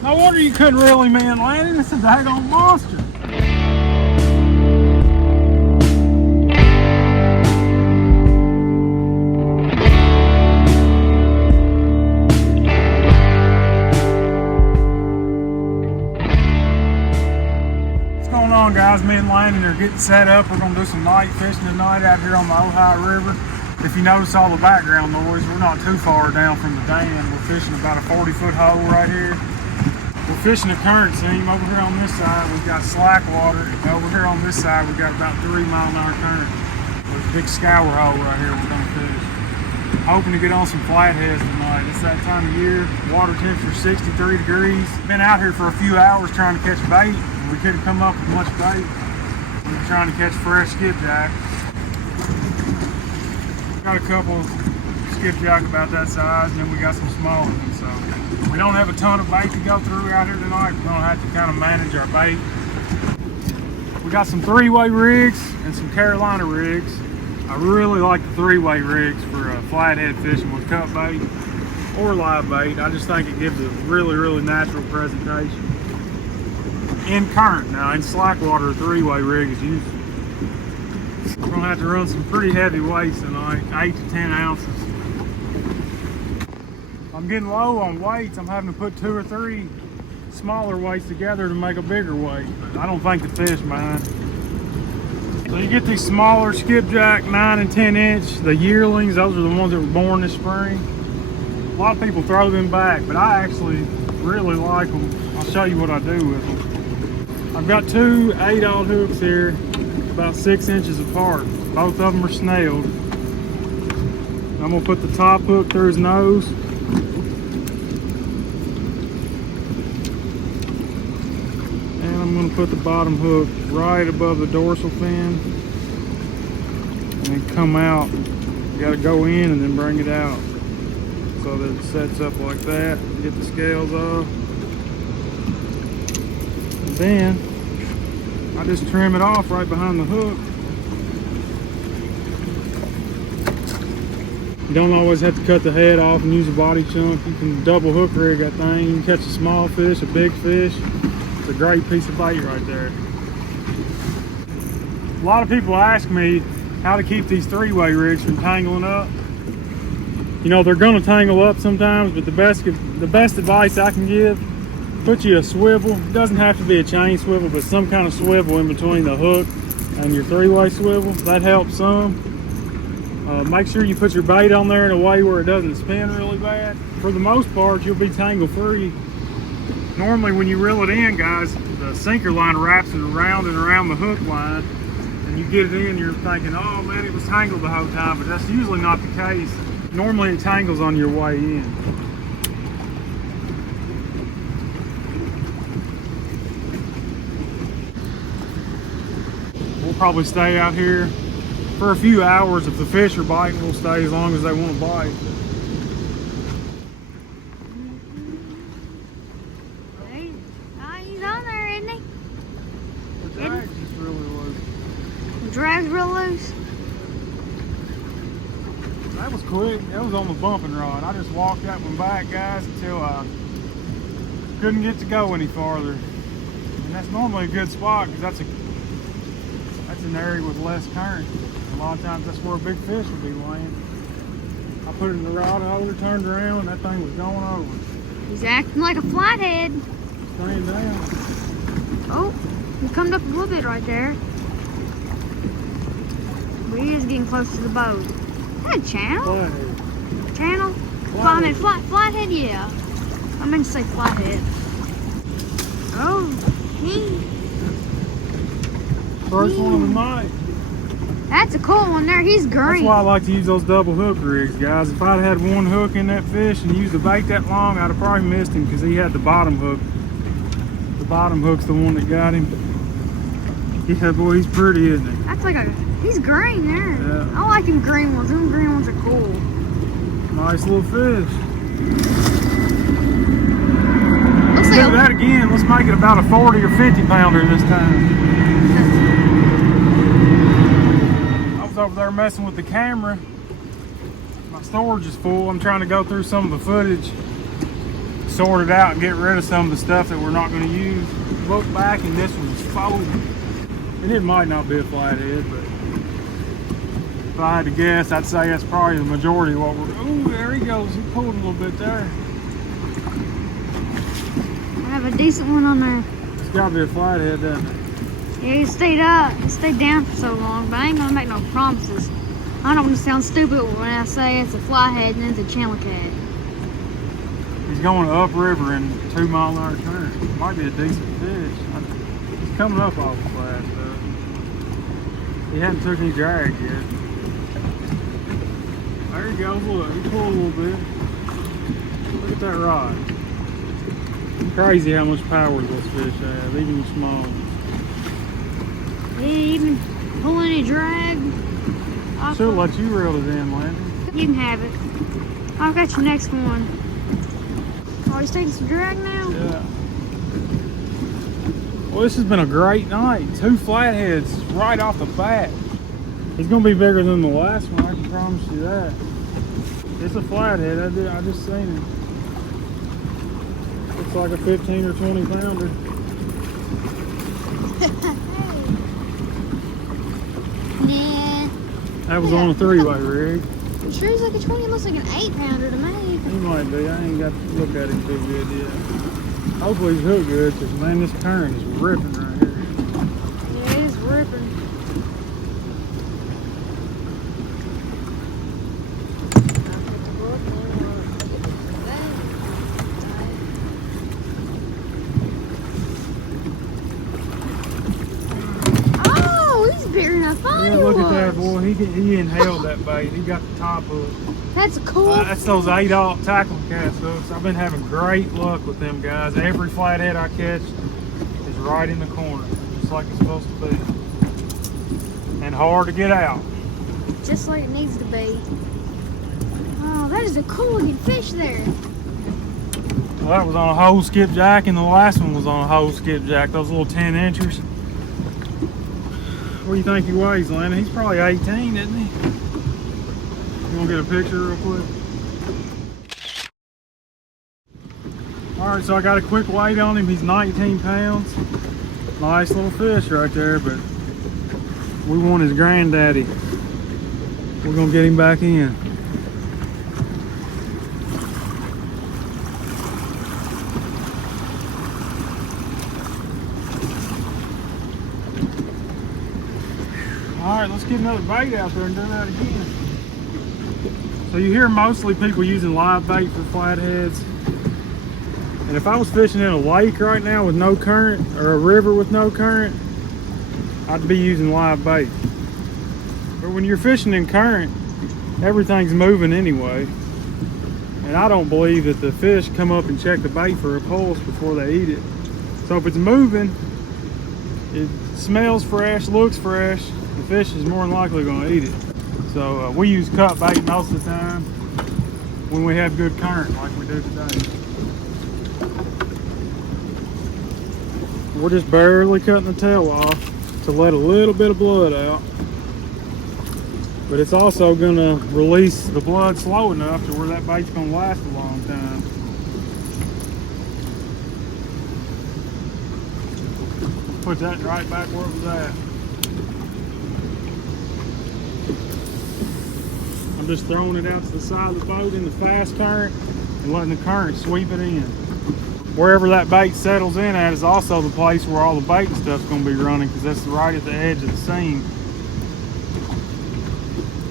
No wonder you couldn't reel him in, Landon. It's a daggone monster. What's going on, guys? Me and Landon are getting set up. We're going to do some night fishing tonight out here on the Ohio River. If you notice all the background noise, we're not too far down from the dam. We're fishing about a 40-foot hole right here. We're fishing a current seam. Over here on this side, we've got slack water. Over here on this side, we've got about 3-mile-an-hour current. There's a big scour hole right here we're going to fish. Hoping to get on some flatheads tonight. It's that time of year. Water temperature 63 degrees. Been out here for a few hours trying to catch bait. We couldn't come up with much bait. We're trying to catch fresh skipjack. Got a couple skipjack about that size, and then we got some smaller ones. So we don't have a ton of bait to go through out here tonight. We're gonna have to kind of manage our bait. We got some 3-way rigs and some Carolina rigs. I really like the 3-way rigs for flathead fishing with cut bait or live bait. I just think it gives a really natural presentation. In current now, in slack water, a 3-way rig is useful. We're gonna have to run some pretty heavy weights tonight, 8 to 10 ounces. I'm getting low on weights. I'm having to put 2 or 3 smaller weights together to make a bigger weight. But I don't think the fish mind. So you get these smaller skipjack, 9 and 10 inch, the yearlings. Those are the ones that were born this spring. A lot of people throw them back, but I actually really like them. I'll show you what I do with them. I've got 2 8-aught hooks here, about 6 inches apart. Both of them are snailed. I'm gonna put the top hook through his nose. And I'm gonna put the bottom hook right above the dorsal fin. And then come out. You gotta go in and then bring it out. So that it sets up like that. Get the scales off. And then I just trim it off right behind the hook. You don't always have to cut the head off and use a body chunk. You can double hook rig that thing. You can catch a small fish, a big fish. It's a great piece of bait right there. A lot of people ask me how to keep these 3-way rigs from tangling up. You know, they're gonna tangle up sometimes, but the best advice I can give, put you a swivel. It doesn't have to be a chain swivel, but some kind of swivel in between the hook and your 3-way swivel. That helps some. Make sure you put your bait on there in a way where it doesn't spin really bad. For the most part, you'll be tangle free. Normally when you reel it in, guys, the sinker line wraps it around and around the hook line, and you get it in, you're thinking, oh man, it was tangled the whole time, but that's usually not the case. Normally it tangles on your way in. We'll probably stay out here for a few hours. If the fish are biting, we'll stay as long as they want to bite. He's on there, isn't he? The drag's just really loose. The drag's real loose. That was quick. That was on the bumping rod. I just walked that one back, guys, until I couldn't get to go any farther. And that's normally a good spot because that's an area with less current. A lot of times that's where a big fish would be laying. I put it in the rod holder, turned around, and that thing was going over. He's acting like a flathead. Staying down. Oh, he come up a little bit right there. But he is getting close to the boat. Is that a channel? Flathead. Channel? Flathead. Well, I meant flathead, yeah. I meant to say flathead. Oh, First one of the night. That's a cool one there. He's green. That's why I like to use those double hook rigs, guys. If I'd had one hook in that fish and used the bait that long, I'd have probably missed him because he had the bottom hook. The bottom hook's the one that got him. Yeah, boy, he's pretty, isn't he? That's like he's green there. Yeah. I like them green ones. Them green ones are cool. Nice little fish. Looks Let's like do that again. Let's make it about a 40 or 50 pounder this time. Over there messing with the camera. My storage is full. I'm trying to go through some of the footage sort it out and get rid of some of the stuff that we're not going to use. Look back and this one's folding. And it might not be a flathead, but if I had to guess, I'd say that's probably the majority of what we're... Oh, there he goes. He pulled a little bit there. I have a decent one on there. It's got to be a flathead, doesn't it? Yeah, he stayed up. He stayed down for so long, but I ain't gonna make no promises. I don't want to sound stupid when I say it's a flathead and it's a channel cat. He's going upriver in 2 mile an hour current. Might be a decent fish. He's coming up awful fast though. He hadn't took any drag yet. There he goes, look, he pulled a little bit. Look at that rod. Crazy how much power those fish have, even the small ones. He didn't even pull any drag. Should let you reel it in, Landon. You can have it. I've got your next one. Oh, he's taking some drag now? Yeah. Well, this has been a great night. 2 flatheads right off the bat. He's going to be bigger than the last one, I can promise you that. It's a flathead, I just seen him. Looks like a 15 or 20 pounder. Nah. That was on a 3-way rig. I'm sure he's like a 20. It looks like an 8-pounder to me. He might be. I ain't got to look at him too good yet. Hopefully he's hooked good, because man, this current is ripping right here. Yeah, it is ripping. Yeah, look at that, boy. He inhaled that bait. He got the top of it. That's cool. That's those 8-aught tackle cast hooks. I've been having great luck with them guys. Every flathead I catch is right in the corner, just like it's supposed to be. And hard to get out. Just like it needs to be. Oh, that is a cool looking fish there. Well, that was on a whole skipjack, and the last one was on a whole skipjack. Those little 10-inchers. What do you think he weighs, Landon? He's probably 18, isn't he? You want to get a picture real quick? All right, so I got a quick weight on him. He's 19 pounds. Nice little fish right there, but we want his granddaddy. We're gonna get him back in. All right, let's get another bait out there and do that again. So you hear mostly people using live bait for flatheads. And if I was fishing in a lake right now with no current, or a river with no current, I'd be using live bait. But when you're fishing in current, everything's moving anyway. And I don't believe that the fish come up and check the bait for a pulse before they eat it. So if it's moving, it smells fresh, looks fresh, the fish is more than likely going to eat it. So we use cut bait most of the time when we have good current like we do today. We're just barely cutting the tail off to let a little bit of blood out. But it's also going to release the blood slow enough to where that bait's going to last a long time. Put that right back where it was at. I'm just throwing it out to the side of the boat in the fast current and letting the current sweep it in. Wherever that bait settles in at is also the place where all the bait stuff's going to be running, because that's right at the edge of the seam.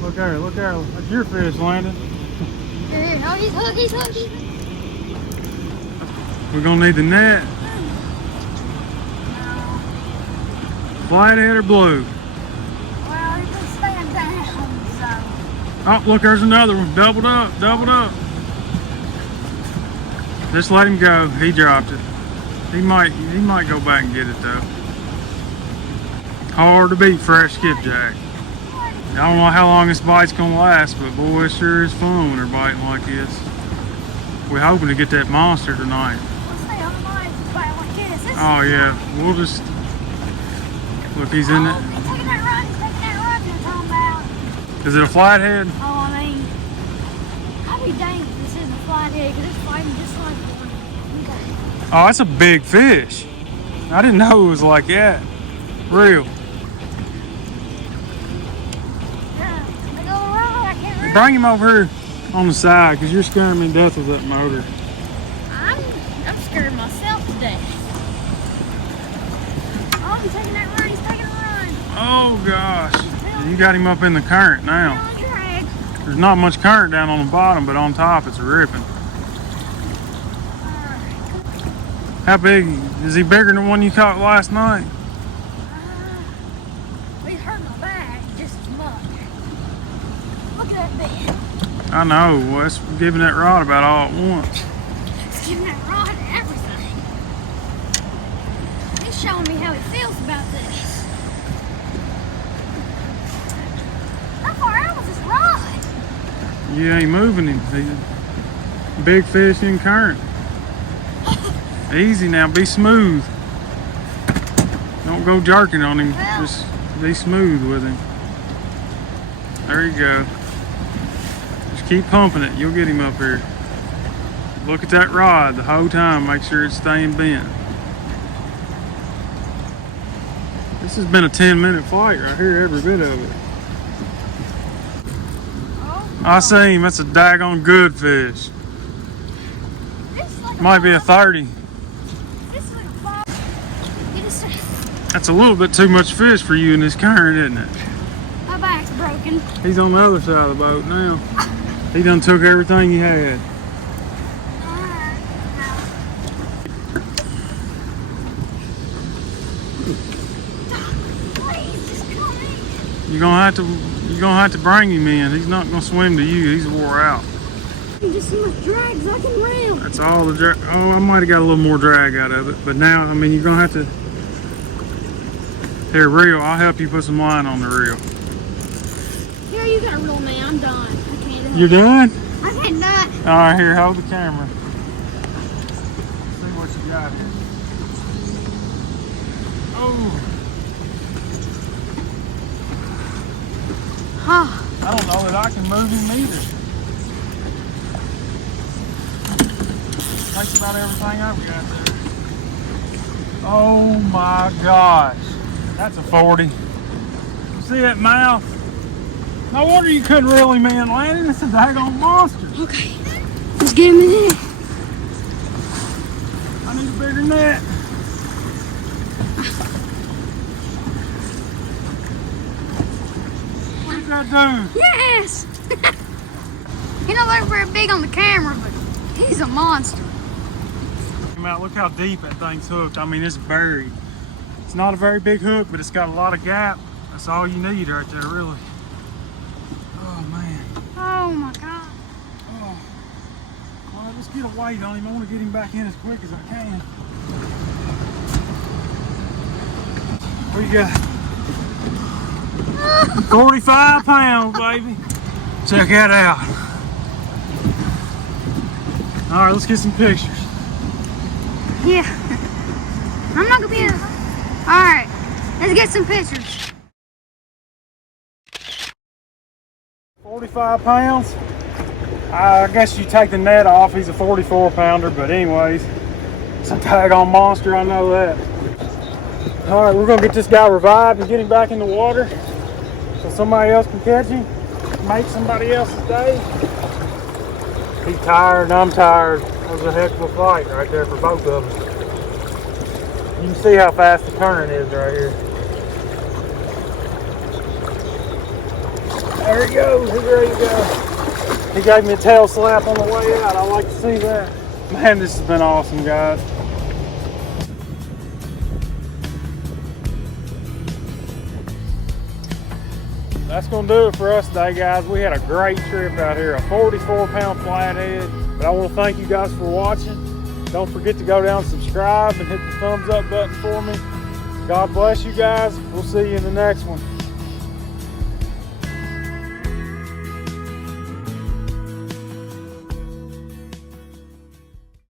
Look there, look there. That's your fish, Landon. Here. Oh, he's hooked, he's hooked. We're going to need the net. Flathead or blue? Well, he can stand down, so. Oh, look, there's another one. Doubled up, doubled up. Just let him go. He dropped it. He might go back and get it though. Hard to beat fresh skipjack. I don't know how long this bite's gonna last, but boy, it sure is fun when they're biting like this. We're hoping to get that monster tonight. We'll stay on the line biting like this. Oh yeah, we'll just look. He's in it. He's taking that run. He's taking that run you're talking about. Is it a flathead? Oh, I mean, I'd be dang if this isn't a flathead, because it's fighting just like one. Oh, that's a big fish. I didn't know it was like that. Real. Bring him over here on the side because you're scaring me to death with that motor. I'm scared myself to death. Oh, he's taking that run. He's taking a run. Oh gosh. You got him up in the current now. Drag. There's not much current down on the bottom, but on top it's ripping. How big? Is he bigger than the one you caught last night? He's hurt my back just as much. Look at that bit. I know. Well, it's giving that rod about all at once. It's giving that rod everything. He's showing me how he feels about this. How far out was this rod? You ain't moving him. He's a big fish in current. Easy now, be smooth. Don't go jerking on him. Well, just be smooth with him. There you go. Just keep pumping it. You'll get him up here. Look at that rod the whole time. Make sure it's staying bent. This has been a 10-minute flight right here, every bit of it. I see him. That's a daggone good fish. Might be a 30. That's a little bit too much fish for you in this current, isn't it? My back's broken. He's on the other side of the boat now. He done took everything he had. Please, just come in. You're gonna have to bring him in. He's not gonna swim to you. He's wore out. Just so much drag as I can reel. That's all the drag. Oh, I might have got a little more drag out of it, but now, I mean, you're gonna have to. Here, reel. I'll help you put some line on the reel. Here, you got a reel, man. I'm done. I can't do it. You're done? I can't do it. All right, here, hold the camera. See what you got here. Oh. I don't know that I can move him either. Thanks about everything I've got there. Oh my gosh. That's a 40. You see that mouth? No wonder you couldn't reel him in, Landon. It's a daggone monster. Okay. Let's get him in there. I need a bigger net. What did that do? Yes! He don't look very big on the camera, but he's a monster. Look how deep that thing's hooked. I mean, it's buried. It's not a very big hook, but it's got a lot of gap. That's all you need right there, really. Oh, man. Oh, my God. Oh. Well, let's get a weight on him. I want to get him back in as quick as I can. What you got? 45 pounds, baby. Check that out. All right, let's get some pictures. Yeah. I'm not gonna be Alright, let's get some pictures. 45 pounds. I guess you take the net off. He's a 44 pounder, but anyways, it's a daggone monster, I know that. All right, we're gonna get this guy revived and get him back in the water so somebody else can catch him, make somebody else's day. He's tired and I'm tired. That was a heck of a fight right there for both of us. You can see how fast the current is right here. There he goes, he's ready to go. He gave me a tail slap on the way out. I like to see that. Man, this has been awesome, guys. That's gonna do it for us today, guys. We had a great trip out here, a 44-pound flathead. But I want to thank you guys for watching. Don't forget to go down and subscribe and hit the thumbs up button for me. God bless you guys. We'll see you in the next one.